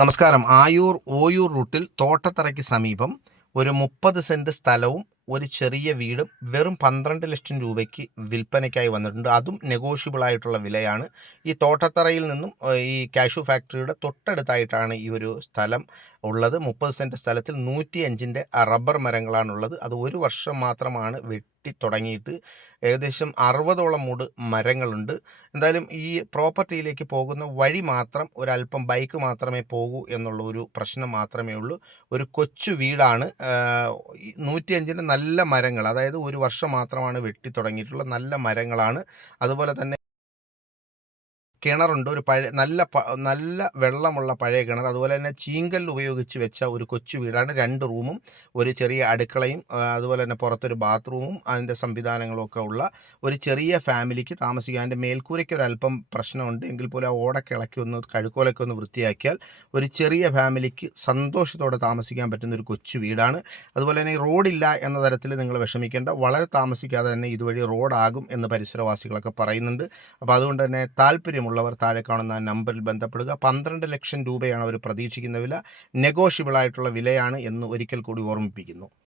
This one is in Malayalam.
നമസ്കാരം. ഓയൂർ റൂട്ടിൽ തോട്ടത്തറയ്ക്ക് സമീപം ഒരു 30 സെന്റ് സ്ഥലവും ഒരു ചെറിയ വീടും വെറും 12 ലക്ഷം രൂപയ്ക്ക് വിൽപ്പനയ്ക്കായി വന്നിട്ടുണ്ട്. അതും നെഗോഷ്യബിൾ ആയിട്ടുള്ള വിലയാണ്. ഈ തോട്ടത്തറയിൽ നിന്നും ഈ കാഷ്യൂ ഫാക്ടറിയുടെ തൊട്ടടുത്തായിട്ടാണ് ഈ ഒരു സ്ഥലം ഉള്ളത്. 30 സെന്റ് സ്ഥലത്തിൽ 105 റബ്ബർ മരങ്ങളാണുള്ളത്. അത് ഒരു വർഷം മാത്രമാണ് വെട്ടി തുടങ്ങിയിട്ട്. ഏകദേശം 60ഓളം മൂട് മരങ്ങളുണ്ട്. എന്തായാലും ഈ പ്രോപ്പർട്ടിയിലേക്ക് പോകുന്ന വഴി മാത്രം ഒരല്പം ബൈക്ക് മാത്രമേ പോകൂ എന്നുള്ള ഒരു പ്രശ്നം മാത്രമേ ഉള്ളൂ. ഒരു കൊച്ചു വീടാണ്. 105 നല്ല മരങ്ങൾ, അതായത് ഒരു വർഷം മാത്രമാണ് വെട്ടി തുടങ്ങിയിട്ടുള്ള നല്ല മരങ്ങളാണ്. അതുപോലെ തന്നെ കിണറുണ്ട്. ഒരു നല്ല വെള്ളമുള്ള പഴയ കിണർ. അതുപോലെ തന്നെ ചീങ്കല്ല് ഉപയോഗിച്ച് വെച്ച ഒരു കൊച്ചു വീടാണ്. 2 റൂമും ഒരു ചെറിയ അടുക്കളയും അതുപോലെ തന്നെ പുറത്തൊരു ബാത്റൂമും അതിൻ്റെ സംവിധാനങ്ങളും ഒക്കെ ഉള്ള ഒരു ചെറിയ ഫാമിലിക്ക് താമസിക്കാൻ. അതിൻ്റെ മേൽക്കൂരയ്ക്ക് ഒരല്പം പ്രശ്നമുണ്ട് എങ്കിൽ പോലും ആ ഓടൊക്കെ ഇളക്കി കഴുക്കോലൊക്കെ ഒന്ന് വൃത്തിയാക്കിയാൽ ഒരു ചെറിയ ഫാമിലിക്ക് സന്തോഷത്തോടെ താമസിക്കാൻ പറ്റുന്ന ഒരു കൊച്ചു വീടാണ്. അതുപോലെ തന്നെ റോഡില്ല എന്ന തരത്തിൽ നിങ്ങൾ വിഷമിക്കേണ്ട. വളരെ താമസിക്കാതെ തന്നെ ഇതുവഴി റോഡാകും എന്ന് പരിസരവാസികളൊക്കെ പറയുന്നുണ്ട്. അപ്പോൾ അതുകൊണ്ട് തന്നെ താല്പര്യമുള്ളവർ താഴെ കാണുന്ന നമ്പറിൽ ബന്ധപ്പെടുക. 12 ലക്ഷം രൂപയാണ് അവർ പ്രതീക്ഷിക്കുന്ന വില. നെഗോഷ്യബിൾ ആയിട്ടുള്ള വിലയാണ് എന്ന് ഒരിക്കൽ കൂടി ഓർമ്മിപ്പിക്കുന്നു.